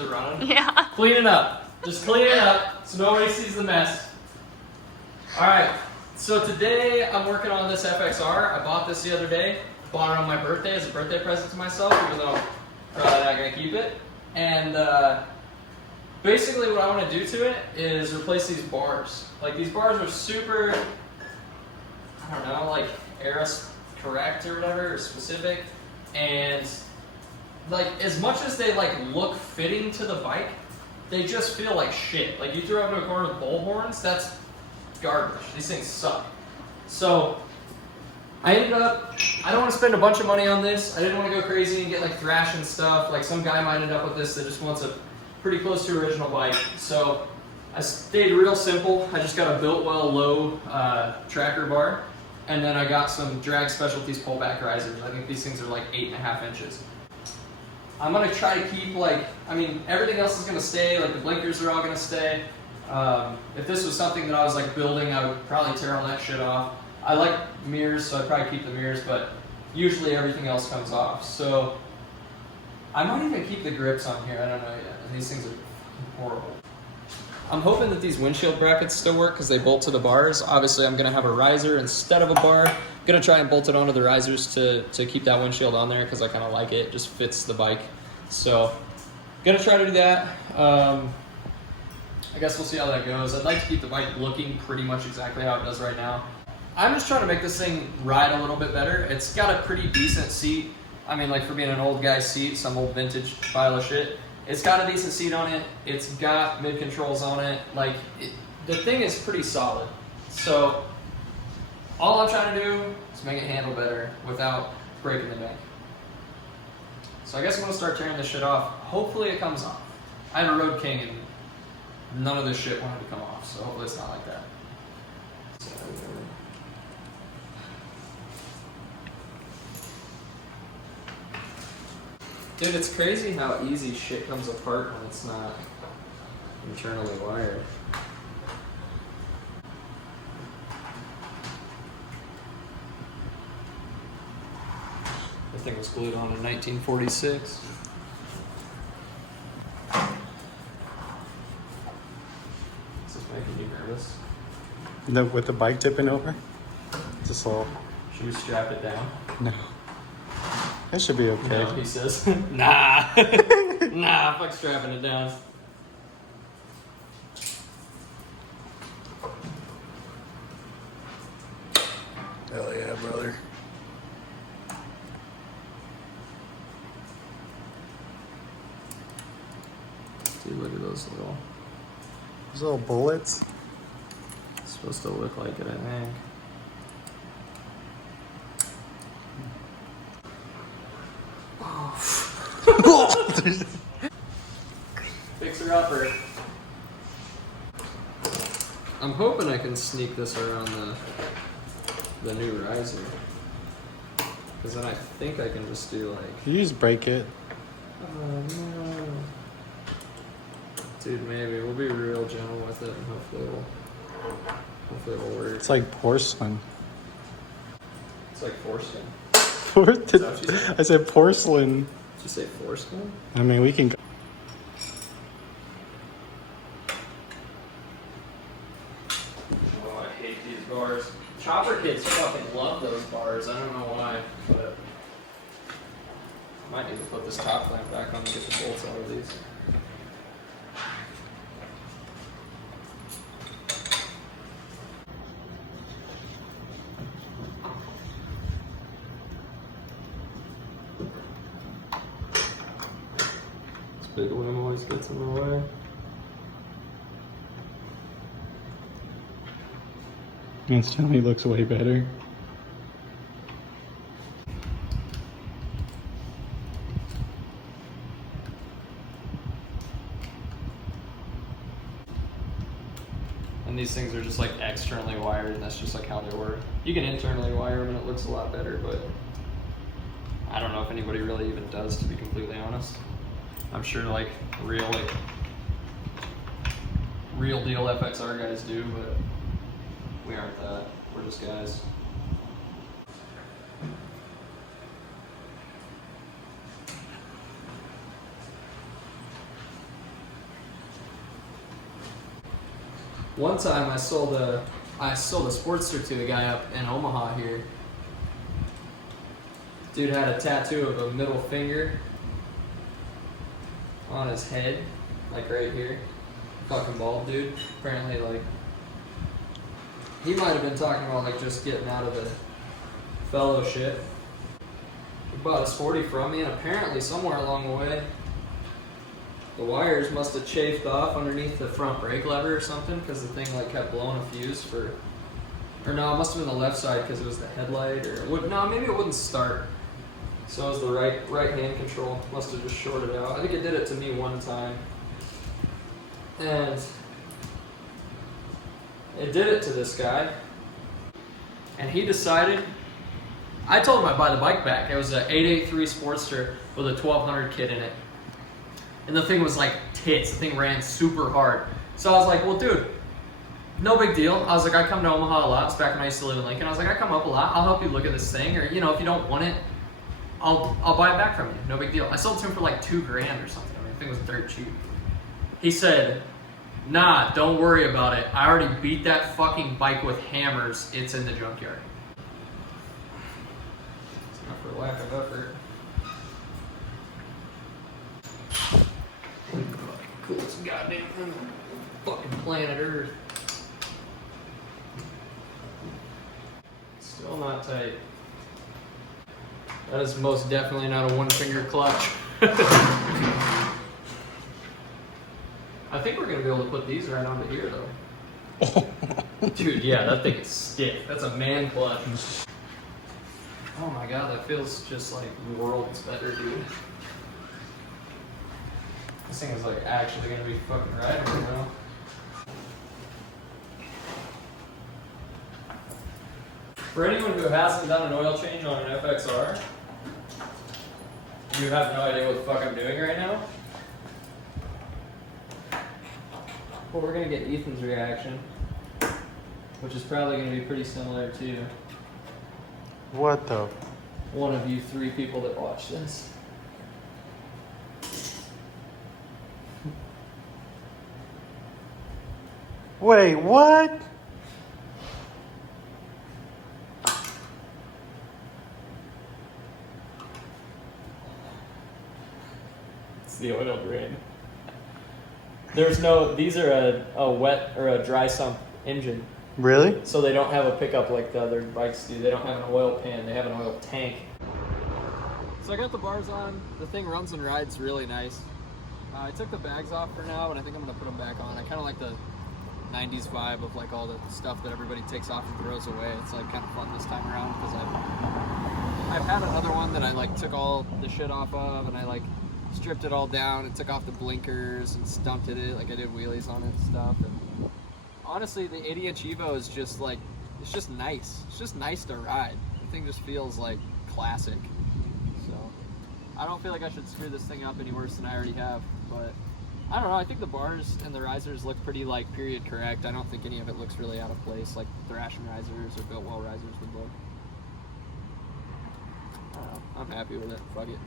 it running? Yeah. Clean it up. Just clean it up so nobody sees the mess. Alright, so today I'm working on this FXR. I bought this the other day. Bought it on my birthday as a birthday present to myself, even though I'm probably not going to keep it. And basically what I want to do to it is replace these bars. Like, these bars are super, I don't know, like era correct or whatever, or specific. And like, as much as they like look fitting to the bike, they just feel like shit. Like, you throw it into a corner with bull horns, that's garbage. These things suck. So I ended up, I don't want to spend a bunch of money on this. I didn't want to go crazy and get like thrash and stuff. Like, some guy might end up with this that just wants a pretty close to original bike. So I stayed real simple. I just got a Biltwell low tracker bar, and then I got some Drag Specialties pullback risers. I think these things are like 8.5 inches. I'm gonna try to keep like, I mean, everything else is gonna stay, like the blinkers are all gonna stay. If this was something that I was like building, I would probably tear all that shit off. I like mirrors, so I'd probably keep the mirrors, but usually everything else comes off. So I might even keep the grips on here, I don't know yet. And these things are horrible. I'm hoping that these windshield brackets still work because they bolt to the bars. Obviously, I'm gonna have a riser instead of a bar. I'm gonna try and bolt it onto the risers to keep that windshield on there because I kind of like it. It just fits the bike. So, gonna try to do that. I guess we'll see how that goes. I'd like to keep the bike looking pretty much exactly how it does right now. I'm just trying to make this thing ride a little bit better. It's got a pretty decent seat. I mean, like, for being an old guy's seat, some old vintage pile of shit. It's got a decent seat on it. It's got mid controls on it. Like, the thing is pretty solid. So all I'm trying to do is make it handle better without breaking the bank. So I guess I'm gonna start tearing this shit off. Hopefully it comes off. I have a Road King and none of this shit wanted to come off, so hopefully it's not like that. So, dude, it's crazy how easy shit comes apart when it's not internally wired. The thing was glued on in 1946. Is this making you nervous? With the bike tipping over? Just a little. Should we strap it down? No. That should be okay. No, he says. Nah. Nah, fuck strapping it down. Hell yeah, brother. Dude, look at those little. Those little bullets. It's supposed to look like it, I think. Fixer upper. I'm hoping I can sneak this around the new riser. Because then I think I can just do like... You just break it. Oh no. Dude, maybe. We'll be real gentle with it and hopefully it'll work. It's like porcelain. It's like foreskin. That what you said? I said porcelain. Did you say foreskin? I mean, we can go. Oh, I hate these bars. Chopper kids fucking love those bars. I don't know why, but I might need to put this top clamp back on and get the bolts out of these. This big limb always gets in the way. Instantly looks way better. And these things are just like externally wired, and that's just like how they work. You can internally wire them and it looks a lot better, but I don't know if anybody really even does, to be completely honest. I'm sure like real deal FXR guys do, but we aren't that. We're just guys. One time I sold a Sportster to a guy up in Omaha here. Dude had a tattoo of a middle finger on his head, like right here. Fucking bald dude. Apparently, like, he might have been talking about like just getting out of the fellowship. He bought a Sporty from me, and apparently somewhere along the way, the wires must have chafed off underneath the front brake lever or something, because the thing like kept blowing a fuse for, or no, it must have been the left side because it was the headlight, or no, maybe it wouldn't start. So it was the right hand control. Must have just shorted out. I think it did it to me one time, and it did it to this guy, and he decided. I told him I'd buy the bike back. It was an 883 Sportster with a 1200 kit in it. And the thing was like tits. The thing ran super hard. So I was like, well, dude, no big deal. I was like, I come to Omaha a lot. It's back when I used to live in Lincoln. I was like, I come up a lot. I'll help you look at this thing. Or, you know, if you don't want it, I'll buy it back from you. No big deal. I sold it to him for like $2,000 or something. I mean, the thing was dirt cheap. He said, nah, don't worry about it. I already beat that fucking bike with hammers. It's in the junkyard. It's not for lack of effort. Coolest goddamn thing on fucking planet Earth. Still not tight. That is most definitely not a one-finger clutch. I think we're gonna be able to put these right onto here though. Dude, yeah, that thing is stiff. That's a man clutch. Oh my god, that feels just like worlds better, dude. This thing is like actually gonna be fucking riding right now. For anyone who hasn't done an oil change on an FXR, you have no idea what the fuck I'm doing right now. Well, we're gonna get Ethan's reaction, which is probably gonna be pretty similar to What the? one of you 3 people that watch this. Wait, what? It's the oil drain. There's no, these are a wet or a dry sump engine. Really? So they don't have a pickup like the other bikes do. They don't have an oil pan, they have an oil tank. So I got the bars on. The thing runs and rides really nice. I took the bags off for now, but I think I'm gonna put them back on. I kind of like the 90s vibe of like all the stuff that everybody takes off and throws away. It's like kind of fun this time around because I've had another one that I like took all the shit off of, and I like stripped it all down and took off the blinkers and stunted it, like I did wheelies on it and stuff. And honestly, the 80-inch Evo is just like, it's just nice. It's just nice to ride. The thing just feels like classic. So I don't feel like I should screw this thing up any worse than I already have, but I don't know. I think the bars and the risers look pretty like period correct. I don't think any of it looks really out of place like Thrashing risers or Built Well risers would look. I don't know. I'm happy with it. Fuck it.